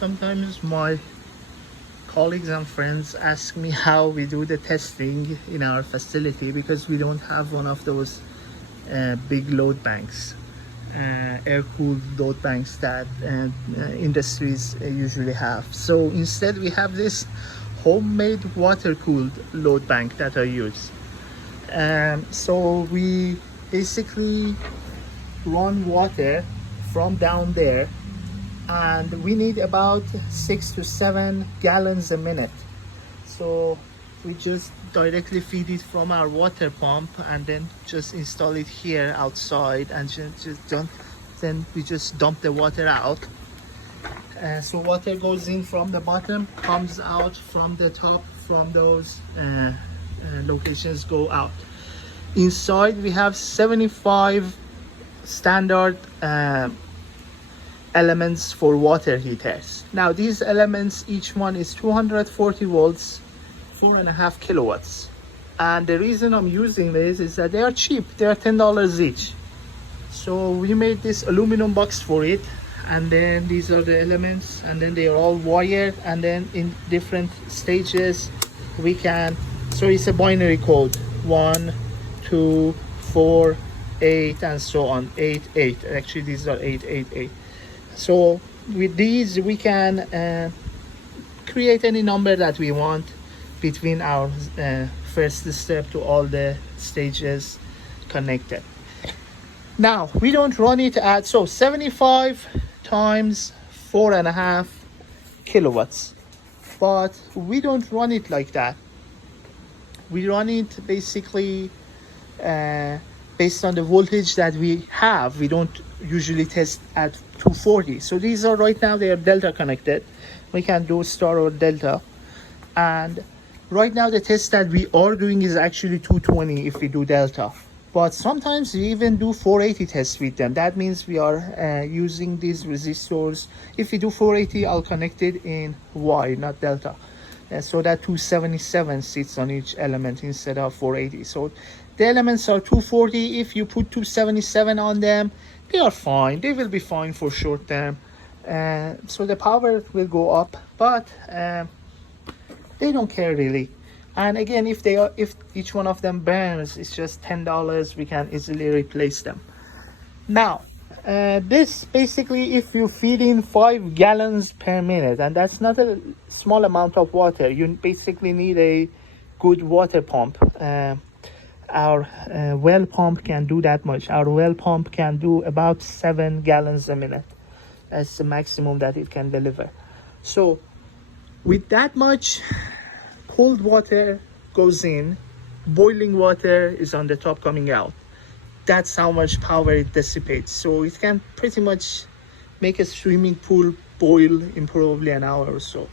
Sometimes my colleagues and friends ask me how we do the testing in our facility, because we don't have one of those big load banks, air-cooled load banks that industries usually have. So instead we have this homemade water-cooled load bank that I use. So we basically run water from down there, and we need about 6 to 7 gallons a minute. So we just directly feed it from our water pump and then just install it here outside, and then we just dump the water out. So water goes in from the bottom, comes out from the top, from those locations go out. Inside we have 75 standard elements for water heaters. Now these elements, each one is 240 volts, 4.5 kilowatts. And the reason I'm using this is that they are cheap. They are $10 each. So we made this aluminum box for it, and then these are the elements, and then they are all wired, and then in different stages we can, so it's a binary code, 1, 2, 4, 8, and so on. 8, 8. Actually these are 8, 8, 8. So with these we can create any number that we want between our first step to all the stages connected. Now we don't run it at, so 75 times 4.5 kilowatts, but we don't run it like that. We run it basically based on the voltage that we have. We don't usually test at 240. So these are, right now they are delta connected. We can do star or delta, and right now the test that we are doing is actually 220 if we do delta, but sometimes we even do 480 tests with them. That means we are using these resistors. If we do 480, I'll connect it in Y, not delta, so that 277 sits on each element instead of 480. So the elements are 240. If you put 277 on them, they are fine. They will be fine for short term. So the power will go up, but they don't care really. And again, if each one of them burns, it's just $10. We can easily replace them. Now this basically, if you feed in 5 gallons per minute, and that's not a small amount of water, you basically need a good water pump. Our well pump can do that much. Our well pump can do about 7 gallons a minute. That's the maximum that it can deliver. So with that much, cold water goes in, boiling water is on the top coming out. That's how much power it dissipates. So it can pretty much make a swimming pool boil in probably an hour or so.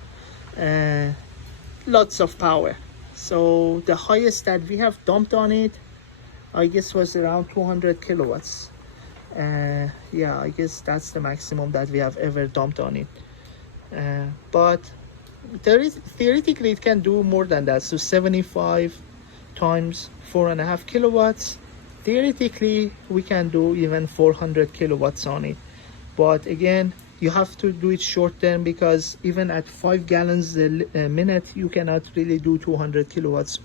Lots of power. So the highest that we have dumped on it, I guess, was around 200 kilowatts. Yeah, I guess that's the maximum that we have ever dumped on it. But theoretically it can do more than that. So 75 times 4.5 kilowatts, theoretically we can do even 400 kilowatts on it. But again, you have to do it short term, because even at 5 gallons a minute you cannot really do 200 kilowatts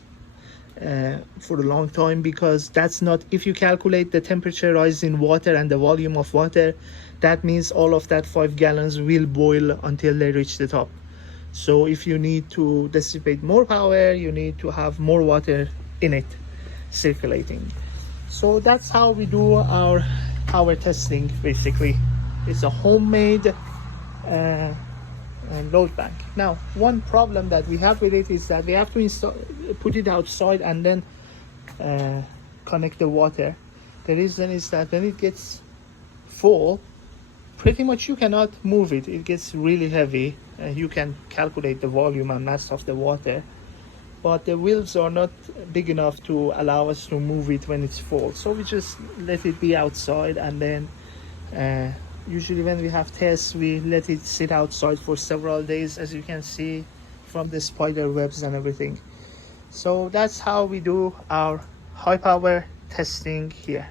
for a long time, because that's not, if you calculate the temperature rise in water and the volume of water, that means all of that 5 gallons will boil until they reach the top. So if you need to dissipate more power, you need to have more water in it circulating. So that's how we do our power testing. Basically it's a homemade load bank. Now one problem that we have with it is that we have to put it outside and then connect the water. The reason is that when it gets full, pretty much you cannot move it. It gets really heavy. You can calculate the volume and mass of the water, but the wheels are not big enough to allow us to move it when it's full. So we just let it be outside, and then usually when we have tests, we let it sit outside for several days, as you can see from the spider webs and everything. So that's how we do our high power testing here.